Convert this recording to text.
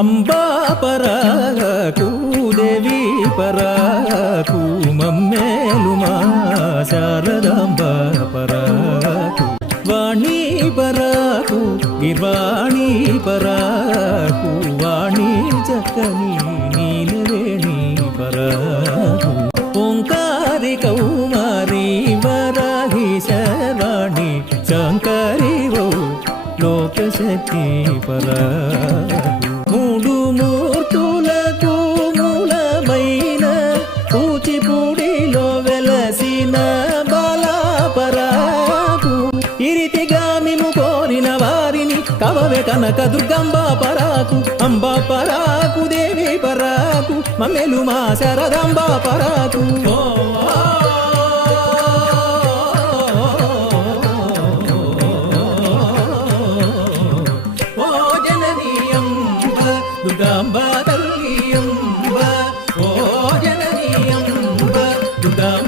అంబా పరాకు దేవి పరాకు మమ్మేలుమా శారదాంబ పరాకు వాణి పరాకు గిర్వాణి పరాకు వాణి చక్కని నీలవేణి పరాకు ఓంకారి కౌమారి వరాహి శర్వాణి శంకరి వౌ లోకశక్తి పరాకు మూడు మూర్తులకు మూలమైన కూచిపూడిలో వెలసిన బాలాపరాకు ఇరితిగా మేము కోరిన వారిని కవవె కనక దుర్గంబ పరాకు అంబా పరాకు దేవి పరాకు మమ్మెలు మా శరదాంబ పరాకు దుర్గాంబ తల్లి అంబ ఓ జననీ అంబ దుర్గాంబ